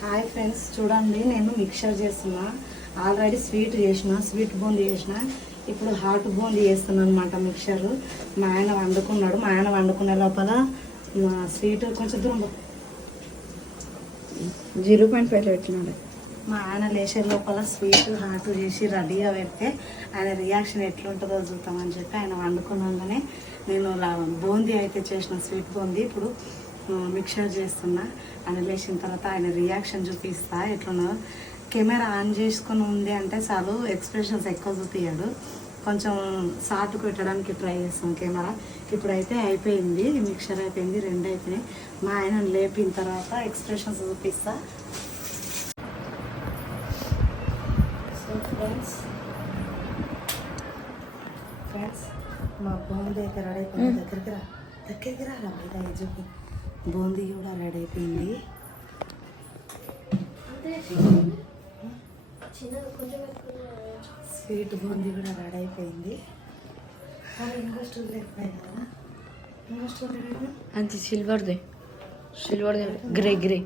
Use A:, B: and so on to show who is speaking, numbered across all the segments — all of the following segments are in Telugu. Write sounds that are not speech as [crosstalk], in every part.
A: హాయ్ ఫ్రెండ్స్ చూడండి నేను మిక్చర్ చేస్తున్నా. ఆల్రెడీ స్వీట్ చేసిన స్వీట్ బూందీ చేసిన. ఇప్పుడు హాట్ బూందీ చేస్తున్నాను అనమాట మిక్చర్ మా ఆయన వండుకున్నాడు. మా ఆయన వండుకునే లోపల మా స్వీట్ కొంచెం దూరం.
B: జీరో పాయింట్ ఫైవ్ పెట్టినాడు.
A: మా ఆయన లేచే లోపల స్వీట్ హాట్ చేసి రెడీగా పెడితే ఆయన రియాక్షన్ ఎట్లుంటుందో చూద్దామని చెప్పి ఆయన వండుకున్నాగానే నేను బూందీ అయితే చేసిన స్వీట్ బూందీ ఇప్పుడు ఆ, మిక్చర్ చేస్తున్నా. ఆయన లేచిన తర్వాత ఆయన రియాక్షన్ చూపిస్తా. ఎట్లున్నదో కెమెరా ఆన్ చేసుకుని ఉంది అంటే చాలు ఎక్స్ప్రెషన్స్ ఎక్కువ చూపించాడు కొంచెం సాటు పెట్టడానికి ట్రై చేస్తాం కెమెరా. ఇప్పుడైతే అయిపోయింది. మిక్చర్ అయిపోయింది రెండు అయిపోయినాయి. మా ఆయన లేపిన తర్వాత ఎక్స్ప్రెషన్స్ చూపిస్తా. సో ఫ్రెండ్స్ ఫ్రెండ్స్ మా రెడీ అయిపోయింది. దగ్గరికి రా. దగ్గరికి రా చూపి బూందీ కూడా రెడీ అయిపోయింది. స్వీట్ బూందీ కూడా రెడీ అయిపోయింది. అది ఇంకో స్టూల్ లేకపోయాయి కదా ఇంకో స్టూల్ లేకపోయింది?
B: అది సిల్వర్ది సిల్వర్ది గ్రే గ్రే.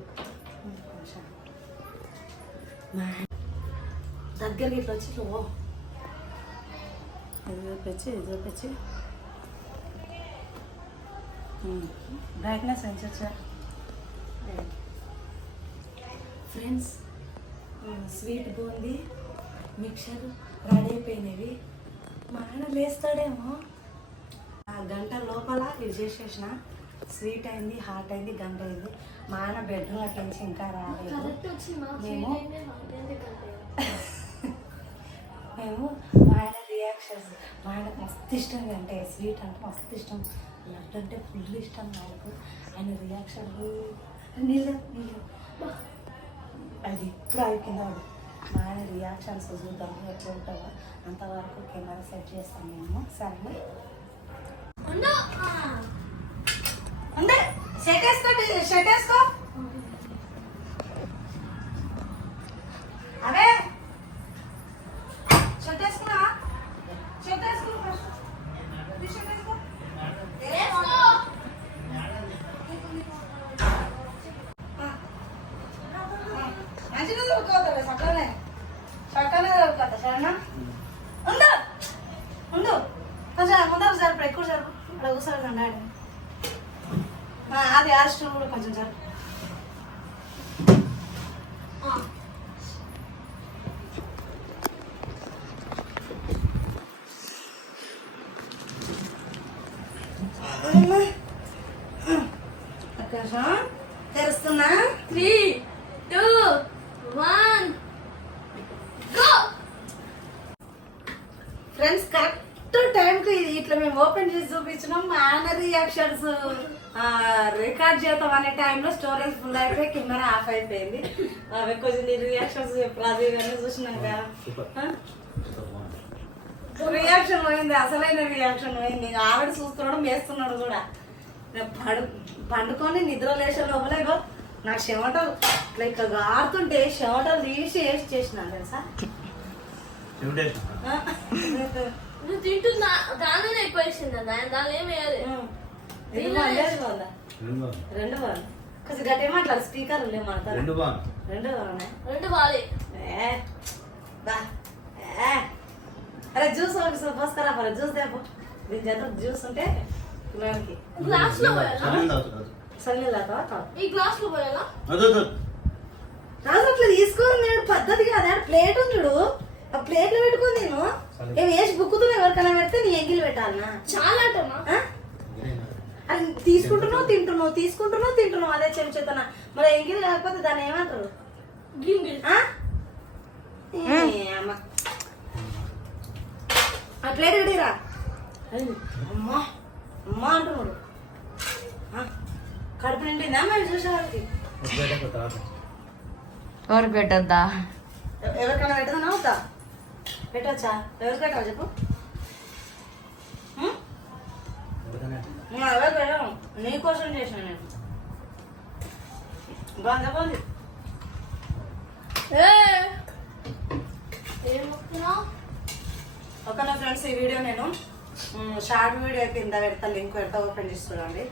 A: దగ్గరికి ఇట్లా వచ్చి ఓ ఇది చూపించి ఇది brightness పెంచొచ్చా friends sweet boondi mixture ready అయిపోయినవి. మా ఆయన లేస్తాడేమో. ఆ గంట లోపల ఇది చేసేసిన. స్వీట్ అయింది హాట్ అయింది గంట అయింది. మా ఆయన బెడ్రూమ్ అట్లా నుంచి ఇంకా రాలేదు. మేము [laughs] మేము మా ఆయన రియాక్షన్స్ మా ఆయనకు మస్తు ఇష్టం అంటే స్వీట్ అంటే మస్తు ఇష్టం. లడ్డు అంటే ఫుల్ ఇష్టం నాకు ఆయన రియాక్షన్ నీళ్ళు నీళ్ళు. అది ఇప్పుడు అయిపోయినాడు మా ఆయన రియాక్షన్స్ చూద్దాం. ఎట్లా ఉంటుందో అంతవరకు కెమెరా సెట్ చేస్తాం మేము. సరే ఉండే. షర్ట్ వేసుకో షర్ట్ వేసుకో. మంచిగా దొరుకుతుంది సక్కనే సక్కనే దొరుకుతుంది సరేనా? ఉండు. ఉండు. కొంచెం ముందర సరిపడు ఎక్కువ సరిపడు ఇక్కడ కూర్చోండి డాడీ. అది ఆ స్టూల్ కూడా కొంచెం సరిపడు ఆకాశం తెరుస్తున్నా?
B: Three two one go
A: friends correct టైంకి ఇట్లా మేము ఓపెన్ చేసి చూపించినాం. ఆయన రియాక్షన్స్ రికార్డ్ చేద్దాం అనే టైంలో స్టోరేజ్ ఫుల్ అయిపోయి కెమెరా ఆఫ్ అయిపోయింది. అవి కొంచెం నీ రియాక్షన్స్ చెప్పు అది ఇవన్నీ చూసినాక రియాక్షన్ పోయింది అసలైన రియాక్షన్ పోయింది. ఆవిడ చూస్తున్నాడు మేస్తున్నాడు కూడా. పడు పండుకొని నిద్ర లేచే లోపలే నా చెమటలు ఇట్లా ఇట్లా గారుతుంటే చెమటలు తీసి వేసి చేసినాను తెలుసా? ఆ?
B: నువ్వు తింటున్నా దానిలోనే ఎక్కువ వేసింది దాని దానిలో ఏమి వేయాలి?
A: రెండు బాగుంది? కొంచెం మాట్లాడు స్పీకర్
C: రెండు బాగుంది.
A: రెండు బాగున్నాయి?
B: రెండు
A: ఏ, ఏ. అరే జ్యూస్ పోసుకరా జ్యూస్ తేపు దీని చేత జ్యూస్ ఉంటే పిల్లలకి
C: గ్లాస్లో
A: సన్నీళ్ళతో
B: ఈ గ్లాస్లో పోయాలా
A: రాజు అట్లా నేను పద్ధతి కాదు. ప్లేట్ ఉంది చూడు. ఆ ప్లేట్లో పెట్టుకొని నేను ఏం వేసి బుక్కుతున్నా ఎవరికైనా పెడితే నీ ఎంగిలి పెట్టాలనా?
B: చాలా అంటమా?
A: అది తీసుకుంటున్నావు తింటున్నావు తీసుకుంటున్నావు తింటున్నావు. అదే చెంచుతున్నా మరి ఎంగిలి కాకపోతే దాన్ని ఏమంటారు?
B: గింగిల్
A: ఆ? ఏ అమ్మ. ఆ ప్లేట్ ఎడిరా అమ్మా. అమ్మా అంటున్నాడు. కడుపు నిండిందా మేము చూసే వాళ్ళకి
C: వదిలేటప్పుడు తర్వాత
B: ఎవరికి పెట్టద్దా?
A: ఎవరికైనా పెట్టదా అవుతా పెట్టచ్చా? ఎవరికి పెట్టాలి చెప్పు? ఎవరికి పెట్టాను నీకోసం చేసిన నేను. బాగుందా బాగుంది ఓకేనా ఫ్రెండ్స్ ఈ వీడియో నేను షార్ట్ వీడియో కింద పెడతా లింక్ పెడతా ఓపెన్ చేసి చూడండి.